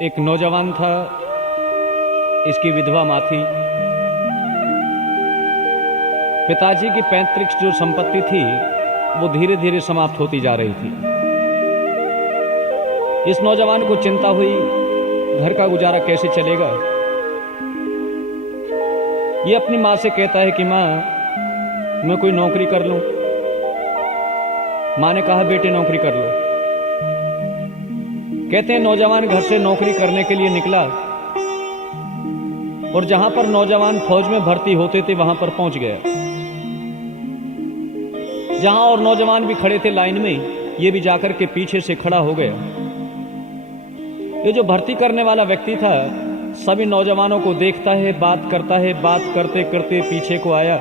एक नौजवान था, इसकी विधवा माँ थी। पिताजी की पैतृक जो संपत्ति थी वो धीरे धीरे समाप्त होती जा रही थी। इस नौजवान को चिंता हुई, घर का गुजारा कैसे चलेगा। ये अपनी माँ से कहता है कि माँ, मैं कोई नौकरी कर लूं। माँ ने कहा, बेटे नौकरी कर लो। कहते हैं नौजवान घर से नौकरी करने के लिए निकला और जहां पर नौजवान फौज में भर्ती होते थे वहां पर पहुंच गया। जहां और नौजवान भी खड़े थे लाइन में, ये भी जाकर के पीछे से खड़ा हो गया। ये जो भर्ती करने वाला व्यक्ति था सभी नौजवानों को देखता है, बात करता है, बात करते करते पीछे को आया।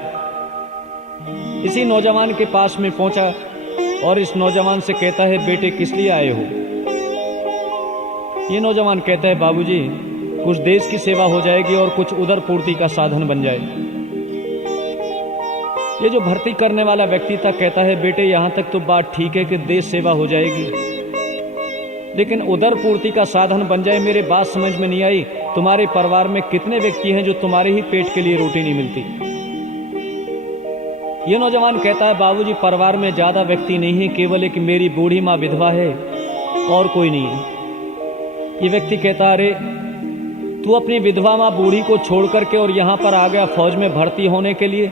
इसी नौजवान के पास में पहुंचा और इस नौजवान से कहता है, बेटे किस लिए आए हो। ये नौजवान कहता है, बाबूजी कुछ देश की सेवा हो जाएगी और कुछ उदर पूर्ति का साधन बन जाए। ये जो भर्ती करने वाला व्यक्ति था कहता है, बेटे यहां तक तो बात ठीक है कि देश सेवा हो जाएगी, लेकिन उदर पूर्ति का साधन बन जाए, मेरे बात समझ में नहीं आई। तुम्हारे परिवार में कितने व्यक्ति हैं जो तुम्हारे ही पेट के लिए रोटी नहीं मिलती। ये नौजवान कहता है, बाबूजी परिवार में ज्यादा व्यक्ति नहीं है, केवल एक मेरी बूढ़ी माँ विधवा है और कोई नहीं है। ये व्यक्ति कहता, अरे तू अपनी विधवा माँ बूढ़ी को छोड़ करके और यहां पर आ गया फौज में भर्ती होने के लिए।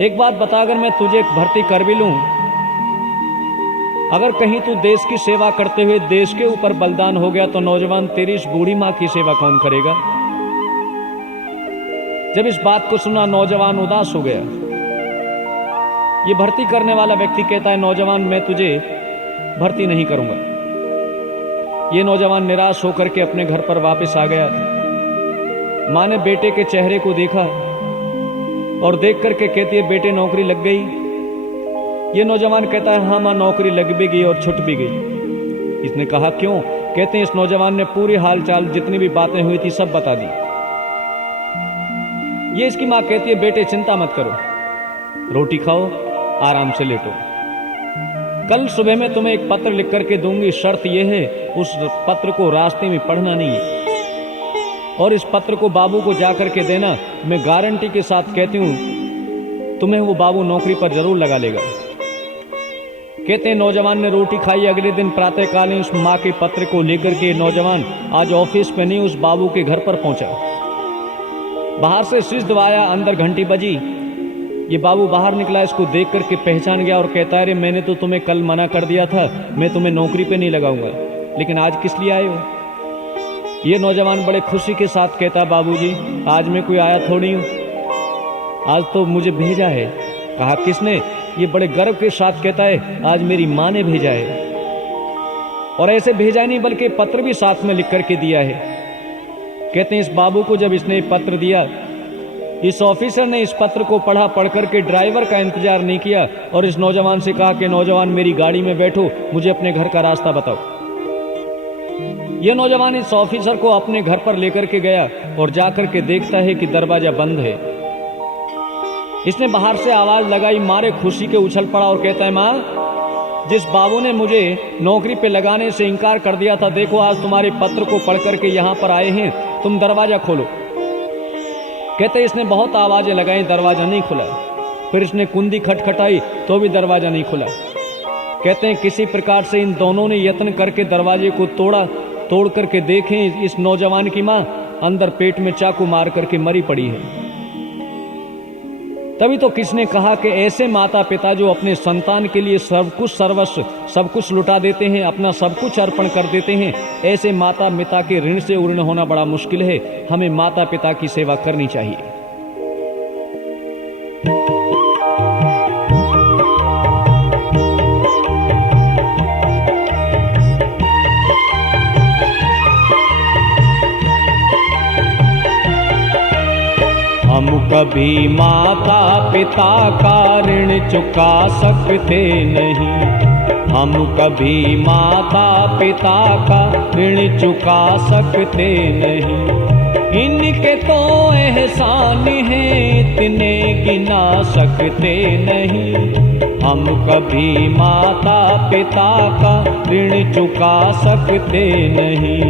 एक बात बता, अगर मैं तुझे भर्ती कर भी लूं, अगर कहीं तू देश की सेवा करते हुए देश के ऊपर बलिदान हो गया तो नौजवान तेरी इस बूढ़ी माँ की सेवा कौन करेगा। जब इस बात को सुना नौजवान उदास हो गया। ये भर्ती करने वाला व्यक्ति कहता है, नौजवान मैं तुझे भर्ती नहीं करूंगा। ये नौजवान निराश होकर के अपने घर पर वापस आ गया। मां ने बेटे के चेहरे को देखा और देख करके कहती है, बेटे नौकरी लग गई। ये नौजवान कहता है, हाँ मां नौकरी लग भी गई और छुट भी गई। इसने कहा, क्यों। कहते हैं इस नौजवान ने पूरी हालचाल जितनी भी बातें हुई थी सब बता दी। ये इसकी मां कहती है, बेटे चिंता मत करो, रोटी खाओ, आराम से लेटो। कल सुबह में तुम्हें एक पत्र लिख करके दूंगी, शर्त यह है उस पत्र को रास्ते में पढ़ना नहीं है और इस पत्र को बाबू को जाकर के देना। मैं गारंटी के साथ कहती हूं तुम्हें वो बाबू नौकरी पर जरूर लगा लेगा। कहते हैं नौजवान ने रोटी खाई। अगले दिन प्रातःकालीन उस माँ के पत्र को लेकर के नौजवान आज ऑफिस पे नहीं, उस बाबू के घर पर पहुंचा। बाहर से स्विच दबाया, अंदर घंटी बजी। ये बाबू बाहर निकला, इसको देख करके पहचान गया और कहता है, अरे मैंने तो तुम्हें कल मना कर दिया था, मैं तुम्हें नौकरी पे नहीं लगाऊंगा, लेकिन आज किस लिए आए हो। ये नौजवान बड़े खुशी के साथ कहता है, बाबूजी आज मैं कोई आया थोड़ी हूं, आज तो मुझे भेजा है। कहा, किसने। ये बड़े गर्व के साथ कहता है, आज मेरी माँ ने भेजा है। और ऐसे भेजा नहीं बल्कि पत्र भी साथ में लिख करके दिया है। कहते हैं इस बाबू को जब इसने पत्र दिया, इस ऑफिसर ने इस पत्र को पढ़ा, पढ़ करके ड्राइवर का इंतजार नहीं किया और इस नौजवान से कहा कि नौजवान मेरी गाड़ी में बैठो, मुझे अपने घर का रास्ता बताओ। यह नौजवान इस ऑफिसर को अपने घर पर लेकर के गया और जाकर के देखता है कि दरवाजा बंद है। इसने बाहर से आवाज लगाई, मारे खुशी के उछल पड़ा और कहता है, माँ जिस बाबू ने मुझे नौकरी पे लगाने से इनकार कर दिया था, देखो आज तुम्हारे पत्र को पढ़ करके यहाँ पर आए हैं, तुम दरवाजा खोलो। कहते इसने बहुत आवाजें लगाई, दरवाजा नहीं खुला। फिर इसने कुंडी खटखटाई तो भी दरवाजा नहीं खुला। कहते हैं किसी प्रकार से इन दोनों ने यत्न करके दरवाजे को तोड़ा। तोड़ करके देखें इस नौजवान की मां अंदर पेट में चाकू मार करके मरी पड़ी है। तभी तो किसने कहा कि ऐसे माता पिता जो अपने संतान के लिए सब कुछ सर्वस्व सब कुछ लुटा देते हैं, अपना सब कुछ अर्पण कर देते हैं, ऐसे माता पिता के ऋण से उर्ण होना बड़ा मुश्किल है। हमें माता पिता की सेवा करनी चाहिए। हम कभी माता पिता का ऋण चुका सकते नहीं, हम कभी माता पिता का ऋण चुका सकते नहीं। इनके तो एहसान हैं इतने गिना सकते नहीं, हम कभी माता पिता का ऋण चुका सकते नहीं।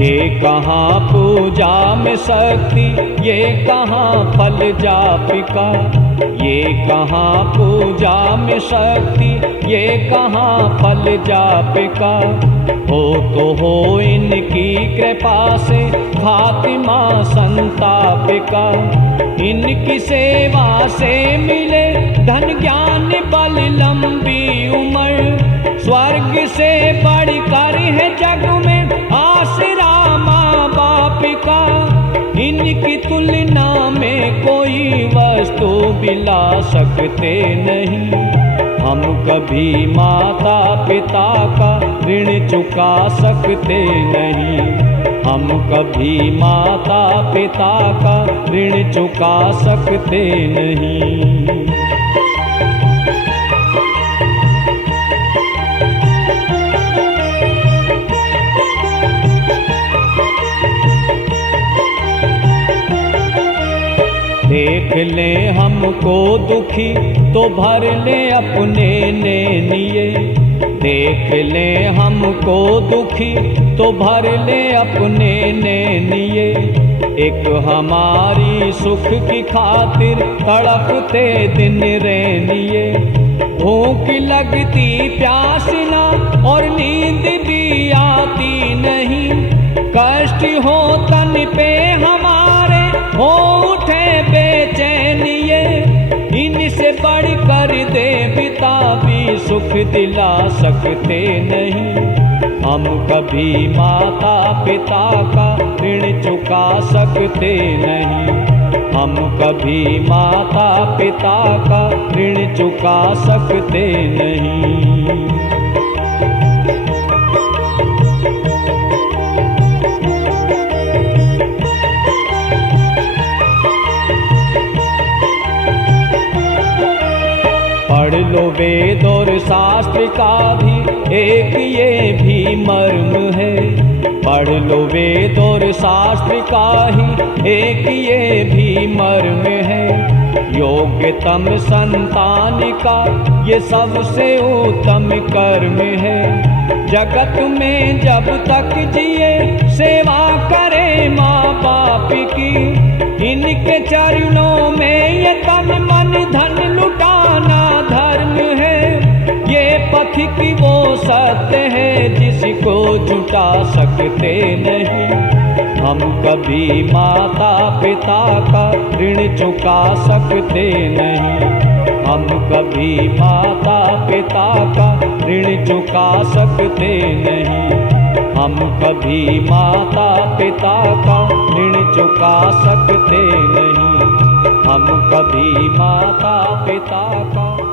ये कहाँ पूजा में शक्ति, ये कहाँ फल जापिका। ये कहाँ पूजा में शक्ति, ये कहाँ फल जापिका। हो तो हो इनकी कृपा से खातिमा संतापिका। इनकी सेवा से मिले धन ज्ञान बल लंबी उम्र। स्वर्ग से बढ़कर है जग में आसरा माँ बाप का। इनकी तुलना में कोई वस्तु बिला सकते नहीं। हम कभी माता पिता का ऋण चुका सकते नहीं। हम कभी माता पिता का ऋण चुका सकते नहीं। देख ले हमको दुखी तो भर ले अपने नेनिए। देख ले हमको दुखी तो भर ले अपने नेनिए। एक हमारी सुख की खातिर तड़पते दिन रैनिए। भूख लगती प्यास ना और नींद भी आती नहीं। कष्ट हो तन पे हमारे हो उठे बेचैनिए। इनसे बढ़कर देवता भी सुख दिला सकते नहीं। हम कभी माता पिता का ऋण चुका सकते नहीं। हम कभी माता पिता का ऋण चुका सकते नहीं। पढ़ लो वेद और शास्त्र का भी एक ये भी मर्म है। पढ़ लो वेद और शास्त्र का ही एक ये भी मर्म है। योग्यतम संतान का ये सबसे उत्तम कर्म है। जगत में जब तक जिए सेवा करे माँ बाप की। इनके चरणों में ये तन मन धन लुटाना धर्म है। ये पथिक वो सत्य है जिसको जुटा सकते नहीं। हम कभी माता पिता का ऋण चुका सकते नहीं। हम कभी माता पिता का ऋण चुका सकते नहीं। हम कभी माता पिता का ऋण चुका सकते नहीं। हम कभी माता पिता का